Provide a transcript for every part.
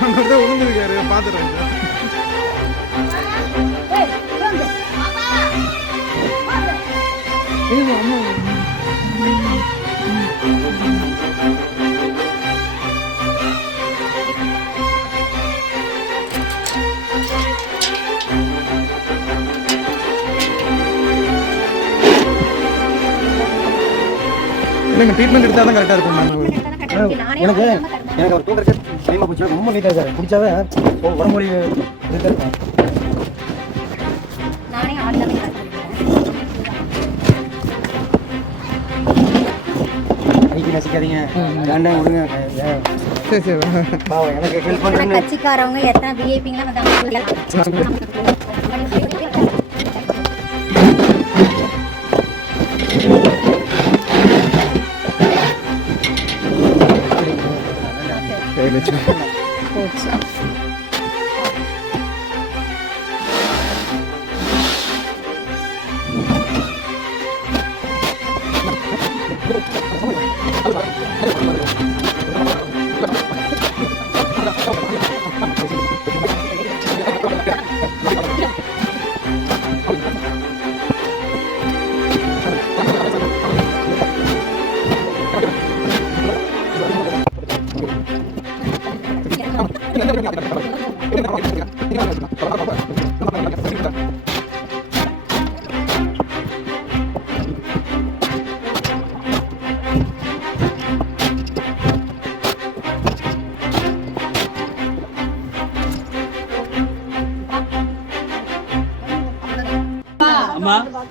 தான் விழுந்துருக்காரு, பார்த்துருங்க சார். இல்லைங்க, ட்ரீட்மெண்ட் எடுத்தால் தான் கரெக்டாக இருக்கும் மேம். எனக்கு அவர் தூக்குறது டைமாக போச்சு, ரொம்ப நீட்டாக சார் பிடிச்சாவே உடம்புடி இருக்கும். கைக்கு நசிக்காதீங்க, வேண்டாம் விடுங்க. சரி சரி, எனக்கு ஹெல்ப் பண்ணுறேன். கட்சிக்காரவங்க எத்தனை விஐபிங்களாம் வந்தாங்க.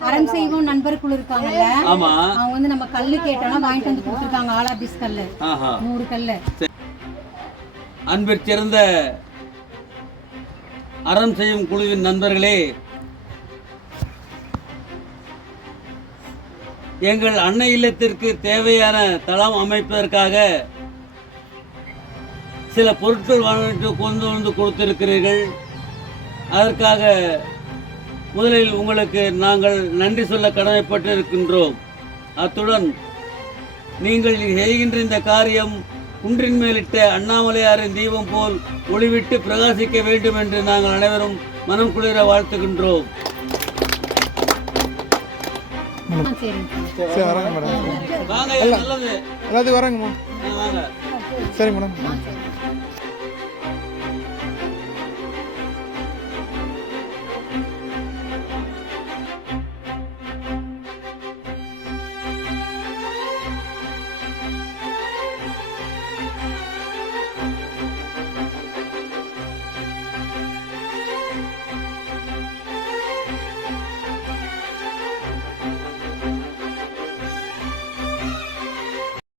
அறம் செய்வோம் நண்பர்கள் இருக்காங்கல்ல, அவங்க வந்து நம்ம கல்லு கேட்டோம்னா வாங்கிட்டு வந்து கொடுத்துருக்காங்க. ஆலாபிஸ் கல்லு 100 கல்லு. அன்பிற் சிறந்த அறம் செய்யும் குழுவின் நண்பர்களே, எங்கள் அன்னை இல்லத்திற்கு தேவையான தளம் அமைப்பதற்காக சில பொருட்கள் வாங்கிட்டு கொண்டு வந்து கொடுத்திருக்கிறீர்கள். அதற்காக முதலில் உங்களுக்கு நாங்கள் நன்றி சொல்ல கடமைப்பட்டிருக்கின்றோம். அத்துடன் நீங்கள் செய்கின்ற இந்த காரியம் குன்றின் மேலிட்ட அண்ணாமலையாரின் தீபம் போல் ஒளிவிட்டு பிரகாசிக்க வேண்டும் என்று நாங்கள் அனைவரும் மனம் குளிர வாழ்த்துகின்றோம். சரி, வராங்க மேடம். வாங்க, நல்லது. எல்லாத்துக்கும் வராங்க மேம். வாங்க. சரி மேடம்.